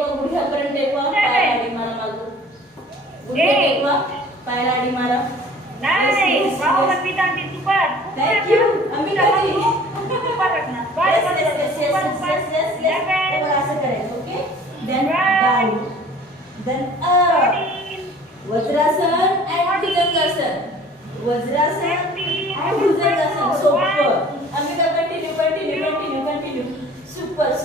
टेकवा, गुडघ्यापर्यंत टेकवा, पायाला आडी मारा मागं. गुडघे टेकवा, पायाला आडी मारा. नाही बाबा पण मी तांती तू कर. Thank you. आम्ही कधी तू परत ना. असं करायचं. Okay. Then down, then up. Vajrasana and bhujangasana. Vajrasana and bhujangasana. सोपं. आम्ही कंटिन्यू. सुपर.